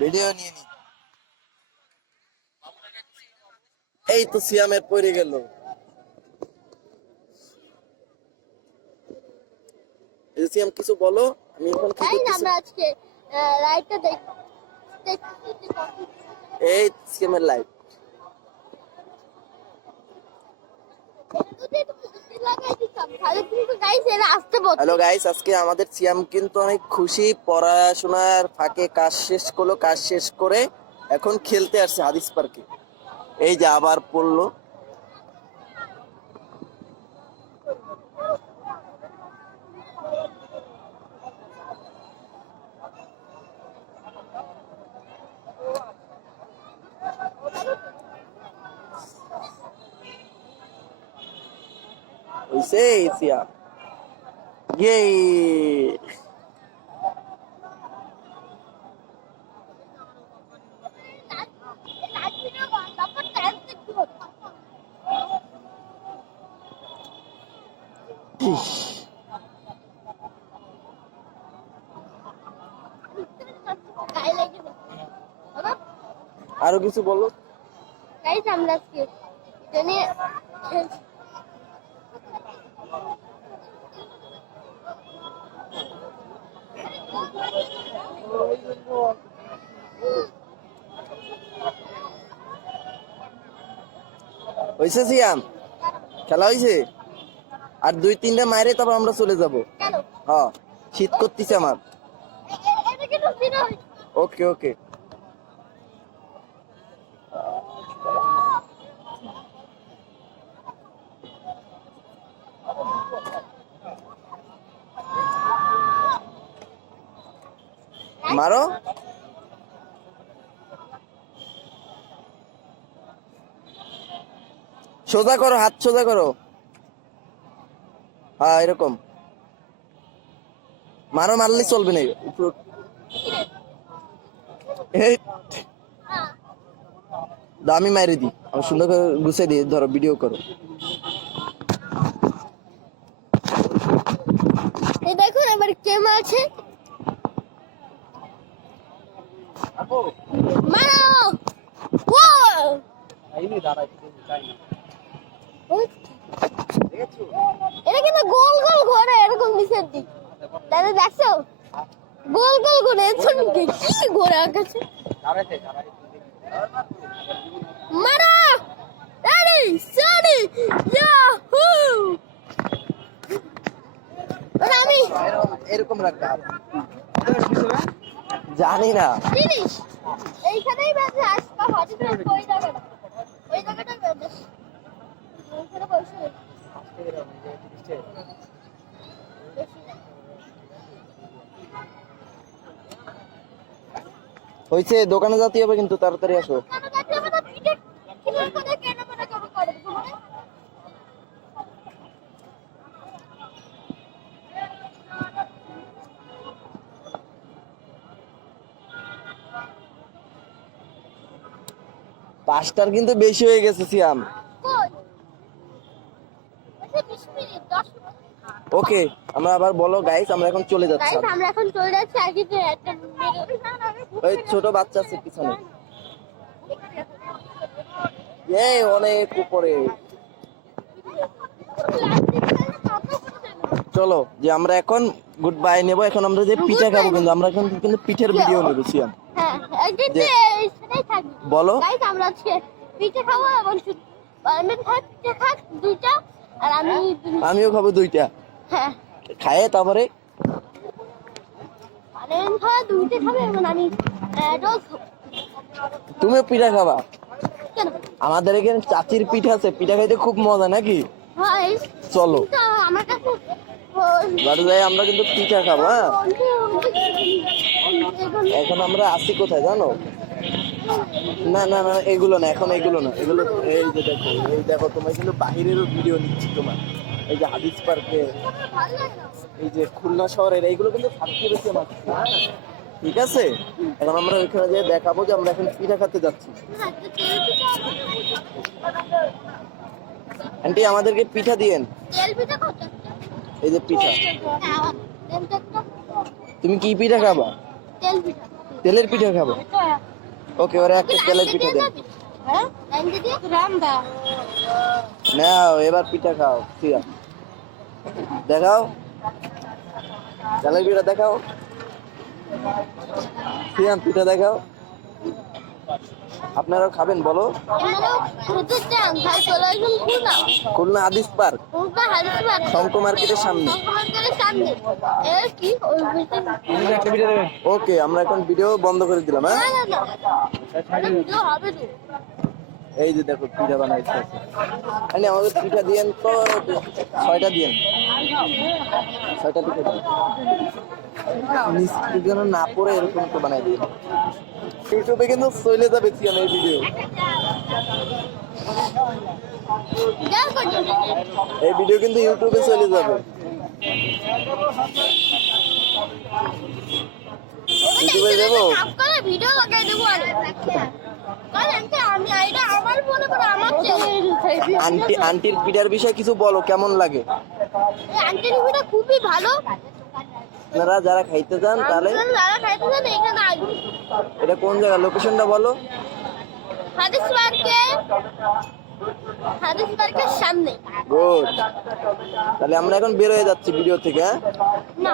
Video নিয়ে নি। এই তো সিয়ামের পড়ে গেল। সিয়াম কিছু বলো? আমি এখন কি করতেছি? আমরা আজকে লাইটটা দেখ দেখতে এই সিয়ামের লাইভ লাগাই দিতাম তাহলে কিন্তু গাইস এরা আসতে বলতো হ্যালো গাইস আজকে আমাদের সিয়াম কিন্তু অনেক খুশি। পড়াশোনার ফাঁকে কাজ শেষ করল, কাজ শেষ করে এখন খেলতে আসছে হাদিস পার্কে। এই যে আবার পড়ল। হইছে সিয়াম ইয়ে আরও কিছু বলো গাইস আমরা আজকে জেনে হয়েছে সিয়াম? খেলা হয়েছে আর দুই তিনটা মাইরে তারপর আমরা চলে যাব। হ্যাঁ শীত করতেছে আমার। ওকে ওকে। মারো। সোজা করো, হাত সোজা করো। হ্যাঁ এরকম। মারো, মারলে চলবে না। দামি মারি দি। আমি সুন্দর করে গুছিয়ে দিই ধরো ভিডিও করো। দেখুন, এবার কে মারছে? মারো ও এটা কিন্তু গোল গোল ঘোরে, এরকম নিচের দিক দাদা দেখছ? গোল গোল ঘোরে এরকম কি ঘোরে আকাশে? মারো! রেডি স্টাডি ইয়াহু আমি এরকম রাখতে হবে। জানি না। জিনিস এইখানেই বাজে আসবা হঠাৎ ওই জায়গাটা ওই জায়গাটা বাজে। ওইখানে বসে হয়েছে দোকানে যাতে হবে কিন্তু তাড়াতাড়ি আসো। পাঁচটার কিন্তু বেশি হয়ে গেছে সিয়াম। কই? 20 মিনিট 10 মিনিট। ওকে আমরা আবার বলো গাইস আমরা এখন চলে যাচ্ছি। আমরা এখন চলে যাচ্ছি যে একটা ওই ছোট বাচ্চা আছে পিছনে। এই অনেক উপরে। চলো যে আমরা এখন গুড বাই নেব এখন আমরা যে পিঠা খাব কিন্তু আমরা এখন কিন্তু পিঠের ভিডিও নেব সিয়াম হ্যাঁ থাকবে বলো। আমরা আজকে পিঠে খাব এবং দুইটা আর আমি আমিও খাব দুইটা। হ্যাঁ। খায়ে তারপরে? মানে তুমিও পিঠা খাবা? আমাদের এখানে চাচির পিঠা আছে পিঠা খাইতে খুব মজা নাকি? চলো। আমার কাছে যাই আমরা কিন্তু পিঠা খাব হ্যাঁ? এখন আমরা আসি কোথায় জানো? না না না এগুলো না এখন এগুলো না এগুলো এই যে দেখো এই দেখো তোমার কিন্তু বাহিরেরও ভিডিও নিচ্ছি তোমার এই যে হাদিস পার্কে এই যে খুলনা শহরের এইগুলো কিন্তু ফাঁকি বেশি আমার ঠিক আছে? এখন আমরা ওইখানে যেয়ে দেখাবো যে আমরা এখন পিঠা খেতে যাচ্ছি। হ্যাঁ, আন্টি আমাদেরকে পিঠা দিয়েন। তেল পিঠা কত এই যে পিঠা। তুমি কি পিঠা খাবা? তেলের পিঠা খাব? ওকে, ওরা একটা তেলের পিঠা দেন নাও, এবার পিঠা খাও, ঠিক আছে। দেখাও। তেলের পিঠা দেখাও। সিয়াম পিঠা দেখাও। আপনারাও খাবেন বলো। খুলনা। আদিস পার্ক। শঙ্কু শঙ্কর মার্কেটের সামনে। ওকে আমরা এখন ভিডিও বন্ধ করে দিলাম হ্যাঁ? এই যে দেখো পিঠা বানাইছে। মানে আমাদের পিঠা দিয়েন তো ছয়টা দিয়েন। ছয়টা পিঠা দিন মিষ্টি যেন না পড়ে এরকম তো বানাই দিন ইউটিউবে কিন্তু চলে যাবে সিয়ান এই ভিডিও এই ভিডিও কিন্তু ইউটিউবে চলে যাবে। ইউটিউবে দেবো ভিডিও লাগাই দেবো আমি এটা আমার ফোনে করে আমার চ্যানেল আন্টি আন্টির পিঠার বিষয়ে কিছু বলো কেমন লাগে? আন্টির ভিডিও খুবই ভালো। আপনারা যারা খাইতে চান তাহলে যারা খাইতে চান এখানে আসবেন এটা কোন জায়গা? লোকেশনটা বলো। হাদিস পার্কে হাদিস পার্কের সামনে। গুড তাহলে আমরা এখন বের হয়ে যাচ্ছি ভিডিও থেকে হ্যাঁ? না।